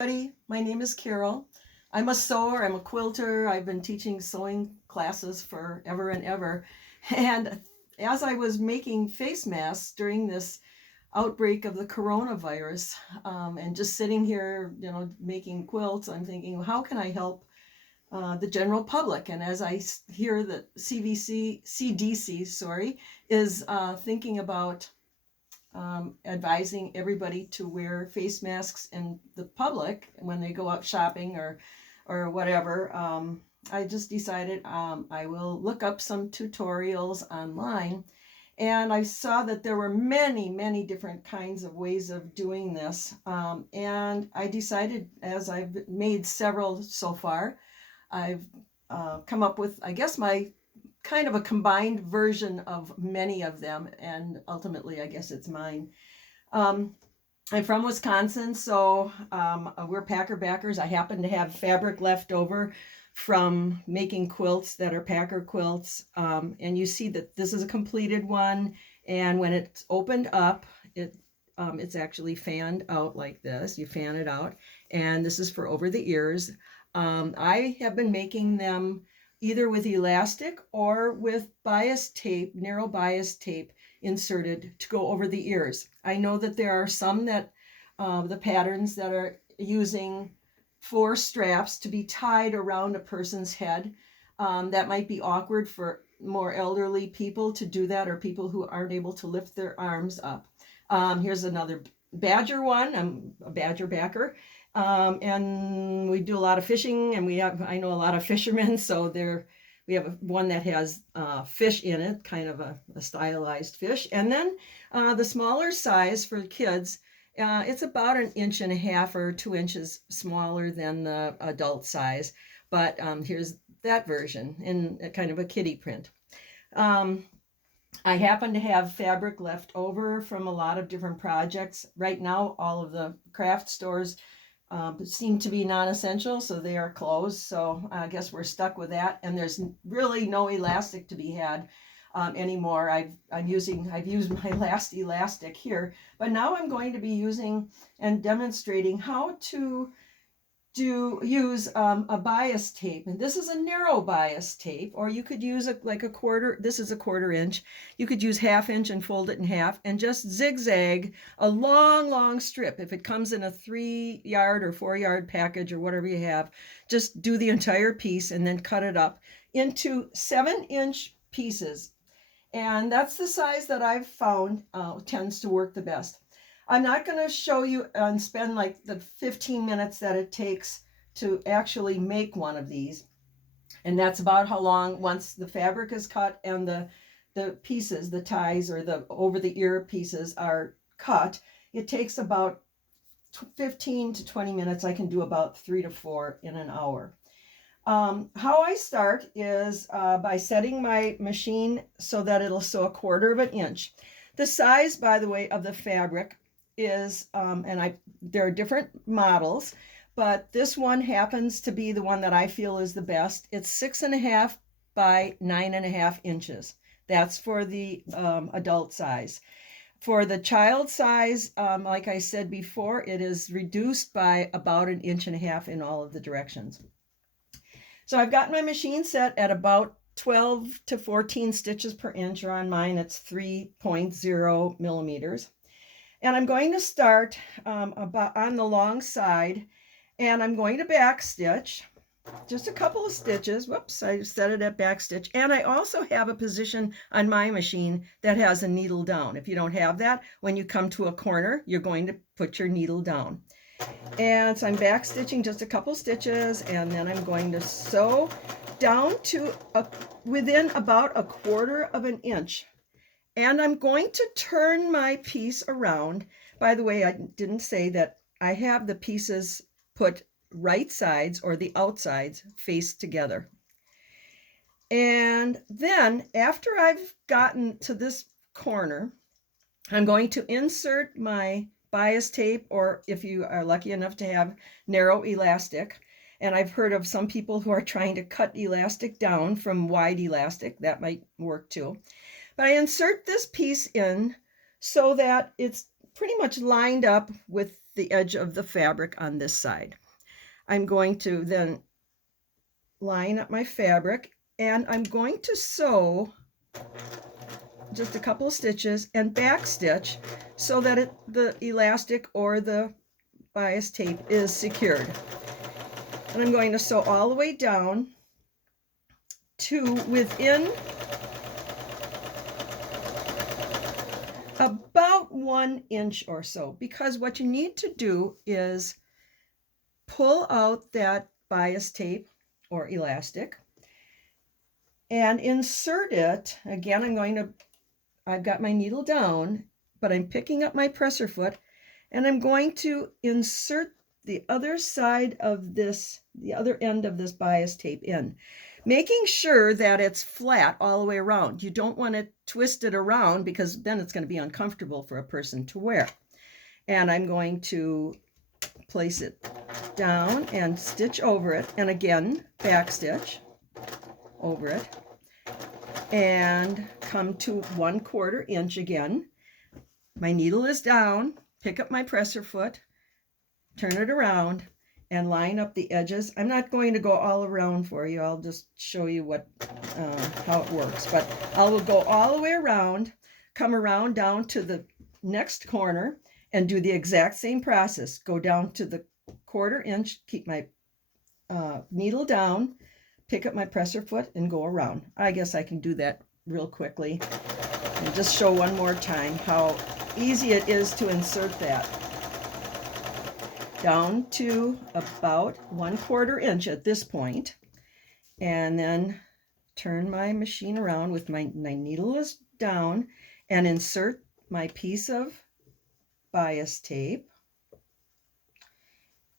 Everybody, my name is Carol. I'm a sewer, I'm a quilter. I've been teaching sewing classes forever and ever. And as I was making face masks during this outbreak of the coronavirus, and just sitting here, making quilts, I'm thinking, how can I help the general public? And as I hear that CDC, sorry, is thinking about advising everybody to wear face masks in the public when they go out shopping or whatever. I just decided I will look up some tutorials online, and I saw that there were many different kinds of ways of doing this. And I decided, as I've made several so far, I've come up with, I guess, my kind of a combined version of many of them, and ultimately, I guess it's mine. Um, I'm from Wisconsin, so we're Packer backers. I happen to have fabric left over from making quilts that are Packer quilts. And you see that this is a completed one. And when it's opened up, it's actually fanned out like this. You fan it out. And this is for over the ears. I have been making them either with elastic or with bias tape, narrow bias tape inserted to go over the ears. I know that there are some that the patterns that are using 4 straps to be tied around a person's head. That might be awkward for more elderly people to do that, or people who aren't able to lift their arms up. Here's another badger one. I'm a badger backer. And we do a lot of fishing, and I know a lot of fishermen, so we have one that has fish in it, kind of a stylized fish. And then the smaller size for kids, it's about 1.5 inches or 2 inches smaller than the adult size. But here's that version in a kind of a kitty print. I happen to have fabric left over from a lot of different projects. Right now, all of the craft stores seem to be non-essential, so they are closed. So I guess we're stuck with that, and there's really no elastic to be had anymore. I've used my last elastic here, but now I'm going to be using and demonstrating how to use a bias tape. And this is a narrow bias tape, or you could use like a quarter. This is a 1/4 inch. You could use 1/2 inch and fold it in half and just zigzag a long strip. If it comes in a 3-yard or 4-yard package or whatever you have, just do the entire piece and then cut it up into 7-inch pieces. And that's the size that I've found tends to work the best. I'm not going to show you and spend like the 15 minutes that it takes to actually make one of these. And that's about how long, once the fabric is cut and the pieces, the ties or the over the ear pieces are cut, it takes about 15 to 20 minutes. I can do about 3 to 4 in an hour. How I start is by setting my machine so that it'll sew 1/4 inch. The size, by the way, of the fabric is, there are different models, but this one happens to be the one that I feel is the best. It's 6.5 by 9.5 inches. That's for the adult size. For the child size, like I said before, it is reduced by about 1.5 inches in all of the directions. So I've got my machine set at about 12 to 14 stitches per inch, or on mine it's 3.0 millimeters. And I'm going to start about on the long side, and I'm going to back stitch just a couple of stitches. Whoops, I set it at back stitch. And I also have a position on my machine that has a needle down. If you don't have that, when you come to a corner, you're going to put your needle down. And so I'm back stitching just a couple stitches, and then I'm going to sew down to within about 1/4 inch. And I'm going to turn my piece around. By the way, I didn't say that I have the pieces put right sides, or the outsides, face together. And then after I've gotten to this corner, I'm going to insert my bias tape, or if you are lucky enough to have narrow elastic. And I've heard of some people who are trying to cut elastic down from wide elastic. That might work too. But I insert this piece in so that it's pretty much lined up with the edge of the fabric on this side. I'm going to then line up my fabric, and I'm going to sew just a couple of stitches and back stitch so that the elastic or the bias tape is secured. And I'm going to sew all the way down to within about 1 inch or so, because what you need to do is pull out that bias tape or elastic and insert it. Again, I've got my needle down, but I'm picking up my presser foot, and I'm going to insert the other side of this, the other end of this bias tape in, making sure that it's flat all the way around. You don't want to twist it around because then it's going to be uncomfortable for a person to wear. And I'm going to place it down and stitch over it, and again back stitch over it, and come to 1/4 inch again. My needle is down, pick up my presser foot, turn it around, and line up the edges. I'm not going to go all around for you. I'll just show you how it works. But I will go all the way around, come around down to the next corner, and do the exact same process. Go down to the 1/4 inch, keep my needle down, pick up my presser foot, and go around. I guess I can do that real quickly and just show one more time how easy it is to insert that. Down to about 1/4 inch at this point, and then turn my machine around with my needle is down, and insert my piece of bias tape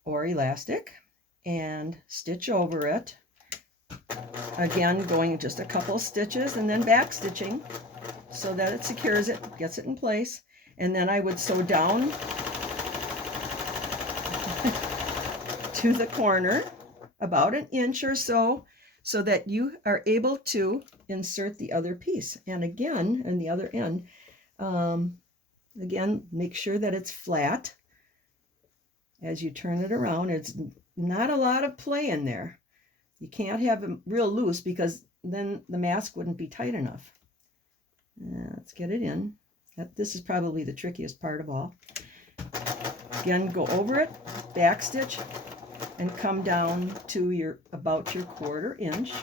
or elastic and stitch over it. Again, going just a couple stitches and then back stitching so that it secures it, gets it in place. And then I would sew down to the corner about 1 inch or so that you are able to insert the other piece. And again, on the other end, again, make sure that it's flat as you turn it around. It's not a lot of play in there. You can't have it real loose because then the mask wouldn't be tight enough. Let's get it in. This is probably the trickiest part of all. Again, go over it, back stitch, and come down to about your 1/4 inch.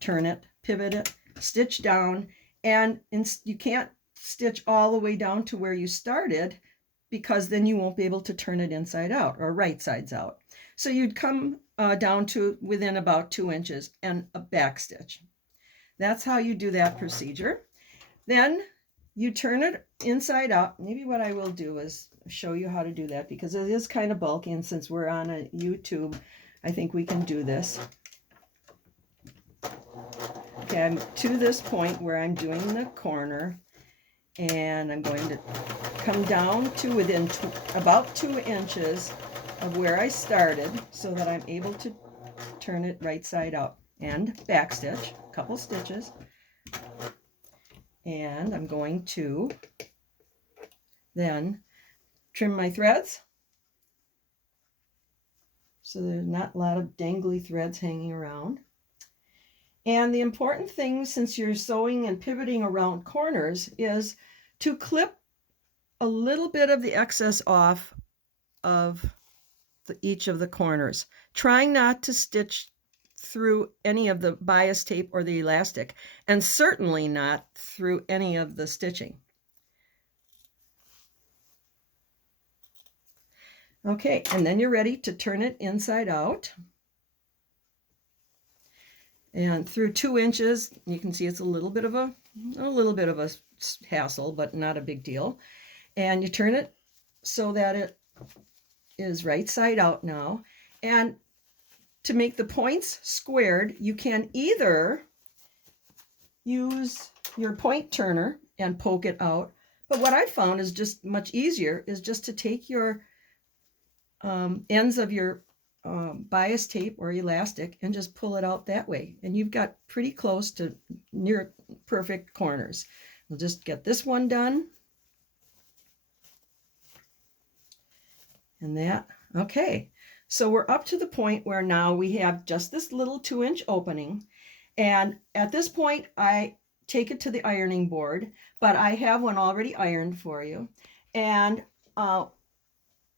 Turn it, pivot it, stitch down, and you can't stitch all the way down to where you started because then you won't be able to turn it inside out or right sides out. So you'd come down to within about 2 inches and a back stitch. That's how you do that procedure. Then you turn it inside out. Maybe what I will do is show you how to do that because it is kind of bulky, and since we're on a YouTube, I think we can do this. Okay, I'm to this point where I'm doing the corner, and I'm going to come down to within about 2 inches of where I started so that I'm able to turn it right side out and back stitch, a couple stitches. And I'm going to then trim my threads so there's not a lot of dangly threads hanging around. And the important thing, since you're sewing and pivoting around corners, is to clip a little bit of the excess off of each of the corners, trying not to stitch through any of the bias tape or the elastic, and certainly not through any of the stitching. Okay, and then you're ready to turn it inside out. And through 2 inches, you can see it's a little bit of a hassle, but not a big deal. And you turn it so that it is right side out now. And to make the points squared, you can either use your point turner and poke it out. But what I found is just much easier is just to take your ends of your bias tape or elastic and just pull it out that way. And you've got pretty close to near perfect corners. We'll just get this one done. And that, okay. So we're up to the point where now we have just this little 2-inch opening. And at this point, I take it to the ironing board, but I have one already ironed for you. And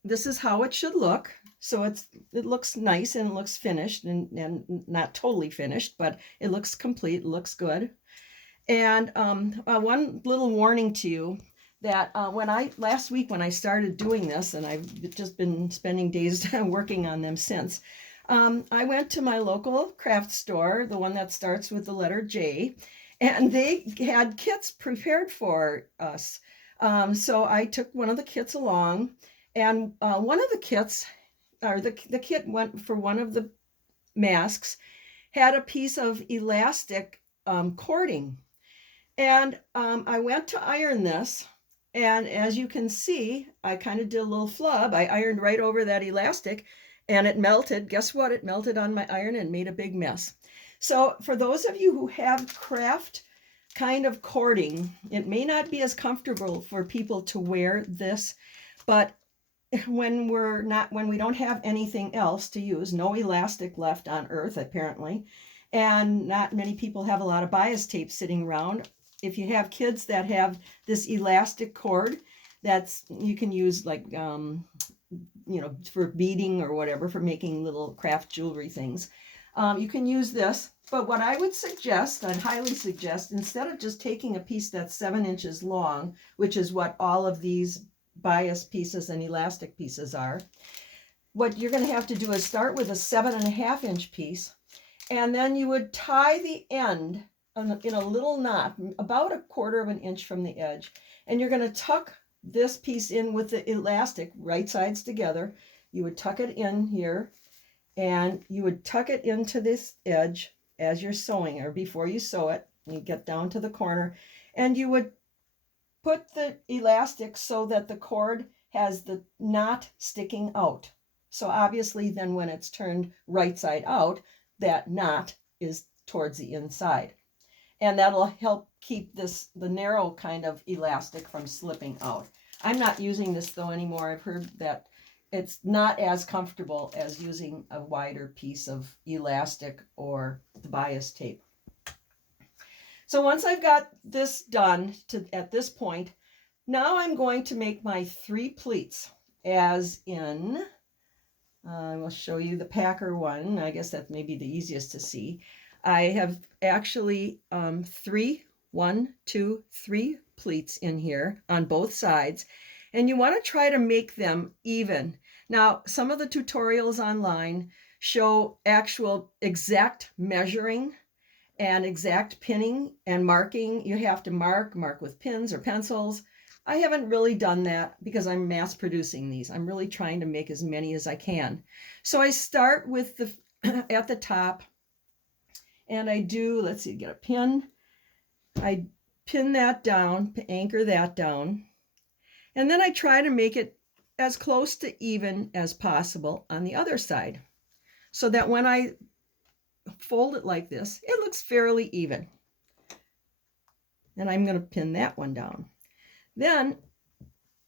this is how it should look. So it looks nice and it looks finished and not totally finished, but it looks complete, it looks good. And one little warning to you that last week when I started doing this, and I've just been spending days working on them since, I went to my local craft store, the one that starts with the letter J, and they had kits prepared for us. So I took one of the kits along, and one of the kits, or the kit went for one of the masks, had a piece of elastic cording. And I went to iron this, and as you can see, I kind of did a little flub. I ironed right over that elastic, and it melted. Guess what? It melted on my iron and made a big mess. So for those of you who have craft kind of cording, it may not be as comfortable for people to wear this, but when we don't have anything else to use, no elastic left on earth apparently, and not many people have a lot of bias tape sitting around. If you have kids that have this elastic cord, you can use like for beading or whatever, for making little craft jewelry things. You can use this, but what I would suggest, I'd highly suggest, instead of just taking a piece that's 7 inches long, which is what all of these bias pieces and elastic pieces are, what you're going to have to do is start with a 7.5 inch piece, and then you would tie the end in a little knot about 1/4 inch from the edge, and you're going to tuck this piece in with the elastic right sides together. You would tuck it in here, and you would tuck it into this edge as you're sewing, or before you sew it. You get down to the corner, and you would put the elastic so that the cord has the knot sticking out. So obviously then when it's turned right side out, that knot is towards the inside. And that'll help keep the narrow kind of elastic from slipping out. I'm not using this though anymore. I've heard that it's not as comfortable as using a wider piece of elastic or the bias tape. So once I've got this done at this point, now I'm going to make my 3 pleats, as in, I will show you the Packer one. I guess that may be the easiest to see. I have actually 3 pleats in here on both sides, and you want to try to make them even. Now, some of the tutorials online show actual exact measuring and exact pinning and marking. You have to mark with pins or pencils. I haven't really done that because I'm mass producing these. I'm really trying to make as many as I can. So I start with the at the top, and I do, let's see, get a pin. I pin that down, anchor that down, and then I try to make it as close to even as possible on the other side, so that when I fold it like this, it looks fairly even. And I'm going to pin that one down. Then,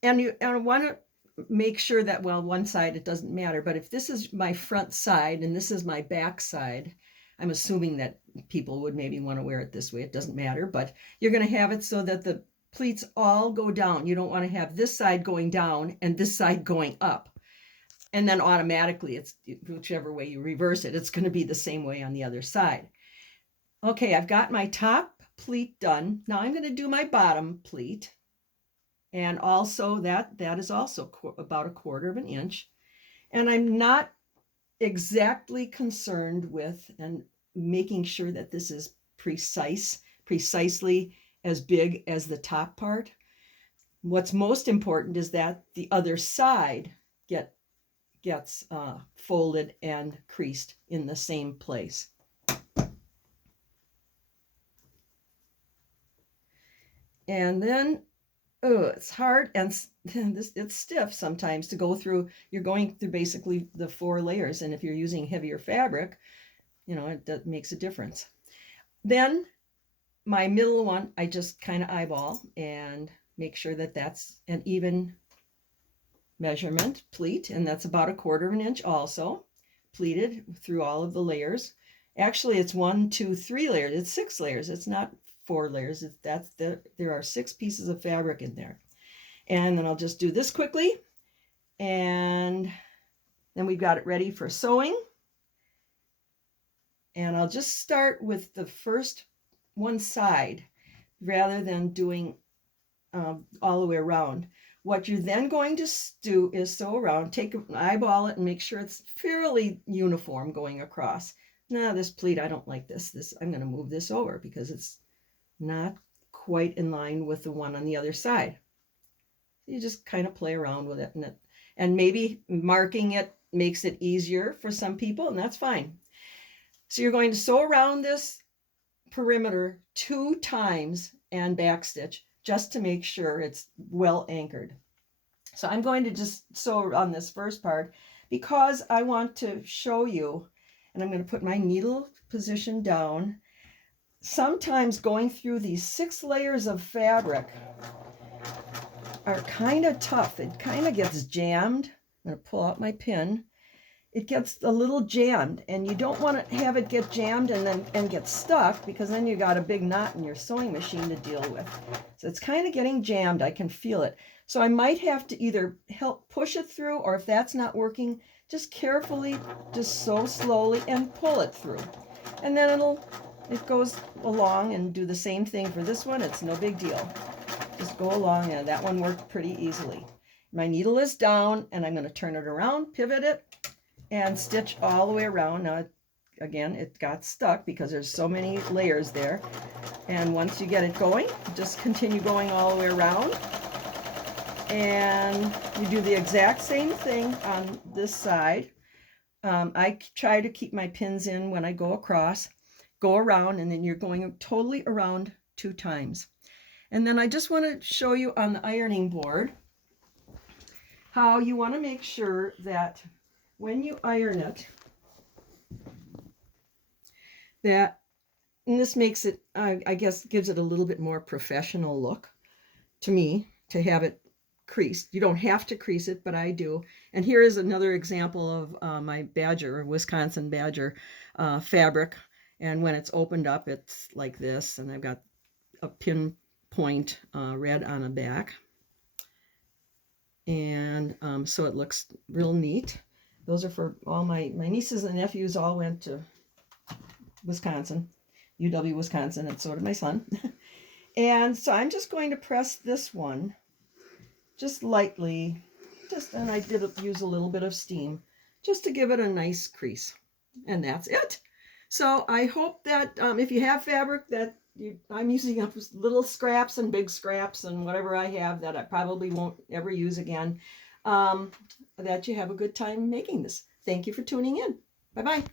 and I want to make sure that, well, one side, it doesn't matter, but if this is my front side and this is my back side, I'm assuming that people would maybe want to wear it this way. It doesn't matter, but you're going to have it so that the pleats all go down. You don't want to have this side going down and this side going up. And then automatically, it's whichever way you reverse it, it's going to be the same way on the other side. Okay, I've got my top pleat done. Now I'm going to do my bottom pleat. And also that is also about 1/4 inch. And I'm not exactly concerned with and making sure that this is precisely as big as the top part. What's most important is that the other side gets folded and creased in the same place. And then, it's hard and it's stiff sometimes to go through. You're going through basically the 4 layers, and if you're using heavier fabric, that makes a difference. Then my middle one, I just kind of eyeball and make sure that that's an even measurement pleat, and that's about 1/4 of an inch also, pleated through all of the layers. Actually, it's 1, 2, 3 layers. It's 6 layers. It's not 4 layers. There are 6 pieces of fabric in there. And then I'll just do this quickly, and then we've got it ready for sewing. And I'll just start with the first one side rather than doing all the way around. What you're then going to do is sew around, eyeball it, and make sure it's fairly uniform going across. Now this pleat, I don't like this. I'm going to move this over because it's not quite in line with the one on the other side. You just kind of play around with it, and maybe marking it makes it easier for some people, and that's fine. So you're going to sew around this perimeter 2 times and backstitch just to make sure it's well anchored. So I'm going to just sew on this first part because I want to show you, and I'm going to put my needle position down. Sometimes going through these 6 layers of fabric are kind of tough. It kind of gets jammed. I'm going to pull out my pin. It gets a little jammed, and you don't want to have it get jammed and get stuck, because then you got a big knot in your sewing machine to deal with. So it's kind of getting jammed. I can feel it. So I might have to either help push it through, or if that's not working, just carefully just sew slowly and pull it through. And then it goes along, and do the same thing for this one. It's no big deal. Just go along, and that one worked pretty easily. My needle is down, and I'm going to turn it around, pivot it, and stitch all the way around. Now, again, it got stuck because there's so many layers there. And once you get it going, just continue going all the way around. And you do the exact same thing on this side. I try to keep my pins in when I go across, go around, and then you're going totally around 2 times. And then I just want to show you on the ironing board how you want to make sure that when you iron it, and this makes it, I guess, gives it a little bit more professional look to me, to have it creased. You don't have to crease it, but I do. And here is another example of my Badger, Wisconsin Badger fabric. And when it's opened up, it's like this, and I've got a pinpoint red on the back. And so it looks real neat. Those are for all my nieces and nephews. All went to Wisconsin, UW Wisconsin, and so did my son. And so I'm just going to press this one just lightly, and I did use a little bit of steam just to give it a nice crease, and that's it. So I hope that if you have fabric that I'm using up little scraps and big scraps and whatever I have that I probably won't ever use again, that you have a good time making this. Thank you for tuning in. Bye-bye.